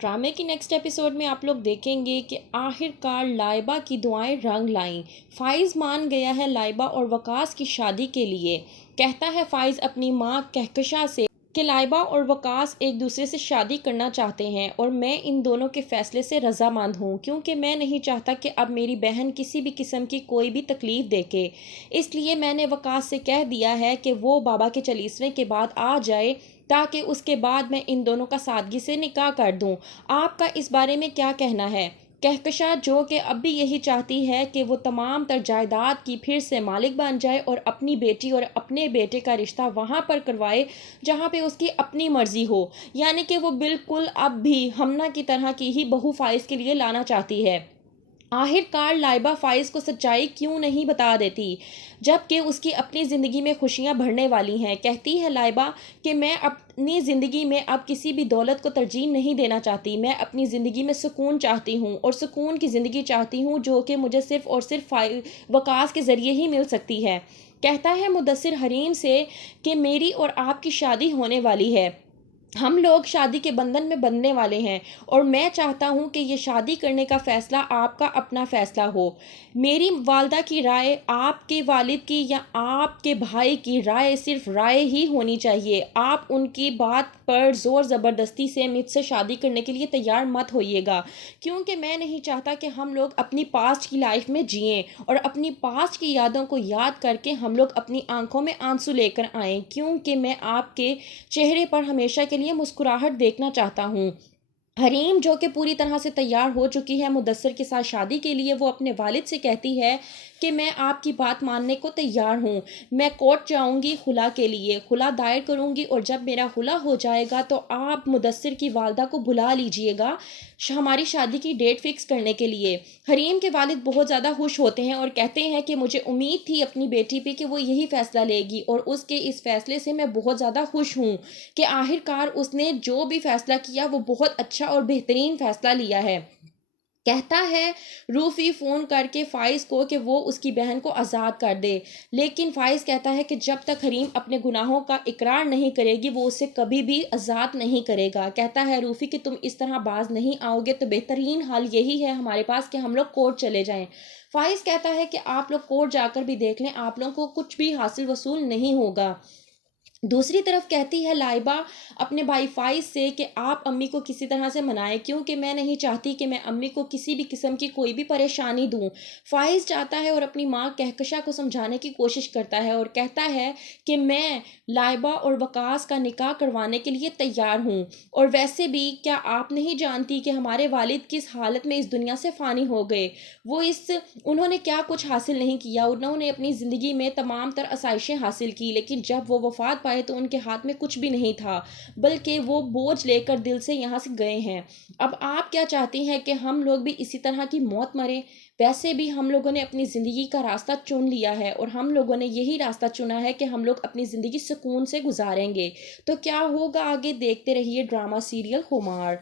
ڈرامے کی next episode میں آپ لوگ دیکھیں گے کہ آخر کار لائبہ کی دعائیں رنگ لائیں۔ فائز مان گیا ہے لائبہ اور وقاص کی شادی کے لیے۔ کہتا ہے فائز اپنی ماں کہکشاں سے کہ لائبہ اور وقاص ایک دوسرے سے شادی کرنا چاہتے ہیں اور میں ان دونوں کے فیصلے سے رضامند ہوں، کیونکہ میں نہیں چاہتا کہ اب میری بہن کسی بھی قسم کی کوئی بھی تکلیف دیکھے۔ اس لیے میں نے وقاص سے کہہ دیا ہے کہ وہ بابا کے چلیسویں کے بعد آ جائے تاکہ اس کے بعد میں ان دونوں کا سادگی سے نکاح کر دوں۔ آپ کا اس بارے میں کیا کہنا ہے؟ کہکشاں جو کہ اب بھی یہی چاہتی ہے کہ وہ تمام تر جائیداد کی پھر سے مالک بن جائے اور اپنی بیٹی اور اپنے بیٹے کا رشتہ وہاں پر کروائے جہاں پہ اس کی اپنی مرضی ہو، یعنی کہ وہ بالکل اب بھی ہمنا کی طرح کی ہی بہو فائز کے لیے لانا چاہتی ہے۔ آخر کار لائبہ فائز کو سچائی کیوں نہیں بتا دیتی جبکہ اس کی اپنی زندگی میں خوشیاں بڑھنے والی ہیں؟ کہتی ہے لائبہ کہ میں اپنی زندگی میں اب کسی بھی دولت کو ترجیح نہیں دینا چاہتی، میں اپنی زندگی میں سکون چاہتی ہوں اور سکون کی زندگی چاہتی ہوں جو کہ مجھے صرف اور صرف وقاص کے ذریعے ہی مل سکتی ہے۔ کہتا ہے مدثر حریم سے کہ میری اور آپ کی شادی ہونے والی ہے، ہم لوگ شادی کے بندھن میں بندھنے والے ہیں اور میں چاہتا ہوں کہ یہ شادی کرنے کا فیصلہ آپ کا اپنا فیصلہ ہو۔ میری والدہ کی رائے، آپ کے والد کی یا آپ کے بھائی کی رائے صرف رائے ہی ہونی چاہیے۔ آپ ان کی بات پر زور زبردستی سے مجھ سے شادی کرنے کے لیے تیار مت ہوئیے گا، کیونکہ میں نہیں چاہتا کہ ہم لوگ اپنی پاسٹ کی لائف میں جئیں اور اپنی پاسٹ کی یادوں کو یاد کر کے ہم لوگ اپنی آنکھوں میں آنسو لے کر آئیں، کیونکہ میں آپ کے چہرے پر ہمیشہ کے لیے مسکراہٹ دیکھنا چاہتا ہوں۔ حریم جو کہ پوری طرح سے تیار ہو چکی ہے مدثر کے ساتھ شادی کے لیے، وہ اپنے والد سے کہتی ہے کہ میں آپ کی بات ماننے کو تیار ہوں، میں کورٹ جاؤں گی خلا کے لیے، خلا دائر کروں گی اور جب میرا خلا ہو جائے گا تو آپ مدثر کی والدہ کو بلا لیجئے گا ہماری شادی کی ڈیٹ فکس کرنے کے لیے۔ حریم کے والد بہت زیادہ خوش ہوتے ہیں اور کہتے ہیں کہ مجھے امید تھی اپنی بیٹی پہ کہ وہ یہی فیصلہ لے گی اور اس کے اس فیصلے سے میں بہت زیادہ خوش ہوں کہ آخر کار اس نے جو بھی فیصلہ کیا وہ بہت اچھا اور بہترین فیصلہ لیا ہے۔ کہتا ہے روفی فون کر کے فائز کو کہ وہ اس کی بہن کو آزاد کر دے، لیکن فائز کہتا ہے کہ جب تک حریم اپنے گناہوں کا اقرار نہیں کرے گی وہ اسے کبھی بھی آزاد نہیں کرے گا۔ کہتا ہے روفی کہ تم اس طرح باز نہیں آؤ گے تو بہترین حال یہی ہے ہمارے پاس کہ ہم لوگ کورٹ چلے جائیں۔ فائز کہتا ہے کہ آپ لوگ کورٹ جا کر بھی دیکھ لیں، آپ لوگوں کو کچھ بھی حاصل وصول نہیں ہوگا۔ دوسری طرف کہتی ہے لائبہ اپنے بھائی فائز سے کہ آپ امی کو کسی طرح سے منائیں، کیونکہ میں نہیں چاہتی کہ میں امی کو کسی بھی قسم کی کوئی بھی پریشانی دوں۔ فائز چاہتا ہے اور اپنی ماں کہکشاں کو سمجھانے کی کوشش کرتا ہے اور کہتا ہے کہ میں لائبہ اور وقاص کا نکاح کروانے کے لیے تیار ہوں، اور ویسے بھی کیا آپ نہیں جانتی کہ ہمارے والد کس حالت میں اس دنیا سے فانی ہو گئے؟ انہوں نے کیا کچھ حاصل نہیں کیا، انہوں نے اپنی زندگی میں تمام تر آسائشیں حاصل کی لیکن جب وہ وفات پائے تو ان کے ہاتھ میں کچھ بھی نہیں تھا، بلکہ وہ بوجھ لے کر دل سے یہاں سے گئے ہیں۔ اب آپ کیا چاہتی ہیں کہ ہم لوگ بھی اسی طرح کی موت مریں؟ ویسے بھی ہم لوگوں نے اپنی زندگی کا راستہ چن لیا ہے اور ہم لوگوں نے یہی راستہ چنا ہے کہ ہم لوگ اپنی زندگی سکون سے گزاریں گے۔ تو کیا ہوگا آگے؟ دیکھتے رہیے ڈرامہ سیریل خمار۔